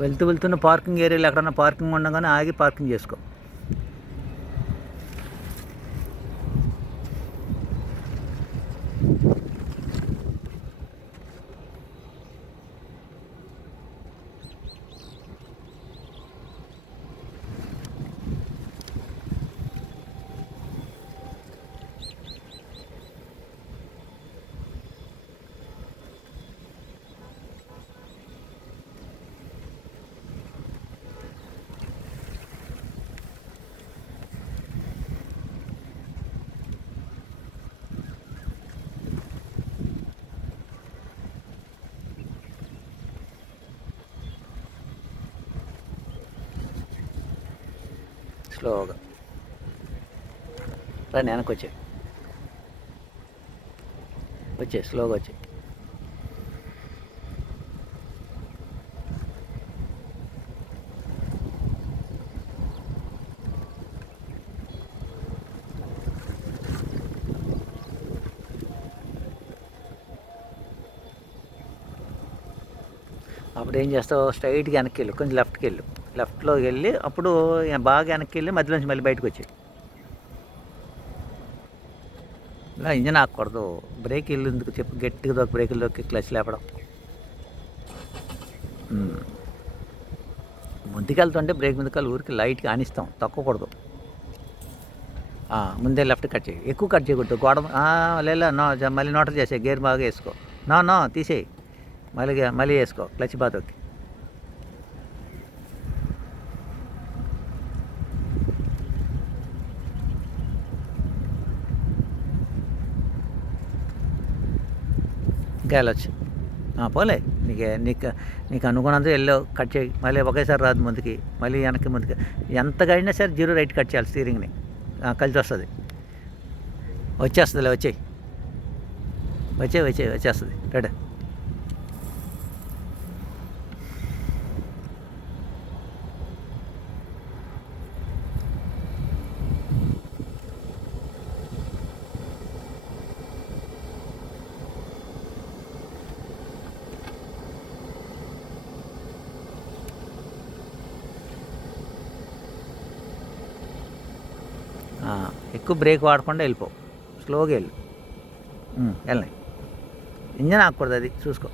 వెళ్తున్న పార్కింగ్ ఏరియాలో ఎక్కడన్నా పార్కింగ్ ఉండగానే ఆగి పార్కింగ్ చేసుకో. స్లోగా రా, వెనక్కి వచ్చే స్లోగా వచ్చే. అప్పుడు ఏం చేస్తావు, స్ట్రైట్గా వెనక్కి వెళ్ళు, కొంచెం లెఫ్ట్కి వెళ్ళు, లెఫ్ట్లోకి వెళ్ళి అప్పుడు బాగా వెనక్కి వెళ్ళి మధ్యలోంచి మళ్ళీ బయటకు వచ్చాయి. ఇలా ఇంజన్ ఆకూడదు, బ్రేక్ ఇల్లు ఎందుకు చెప్పు, గట్టిగా దొరికి బ్రేకులు దొరికి క్లచ్ లేపడం. ముందుకెళ్తుంటే బ్రేక్ ముందుకెళ్ళి ఊరికి లైట్గా ఆనిస్తాం, తక్కువకూడదు. ముందే లెఫ్ట్ కట్ చేయి, ఎక్కువ కట్ చేయకూడదు. గోడ లేదా నో, మళ్ళీ నోటర్ చేసే, గేర్ బాగా వేసుకో. నో తీసేయి, మళ్ళీ వేసుకో, క్లచ్ బాగా తొక్కి. ఇంకా వెళ్ళొచ్చు. పోలే, నీకు అనుగుణంతో వెళ్ళావు, కట్ చేయి. మళ్ళీ ఒకేసారి రాదు ముందుకి, మళ్ళీ ముందుకి. ఎంతగా అయినా సరే జీరో రైట్ కట్ చేయాలి స్టీరింగ్ని, కలిసి వస్తుంది. వచ్చేస్తుందిలే, వచ్చేస్తుంది. రెడీ. ఎక్కువ బ్రేక్ వాడకుండా వెళ్ళిపో, స్లోగా వెళ్ళు. వెళ్ళండి, ఇంజన్ ఆకూడదు, అది చూసుకో.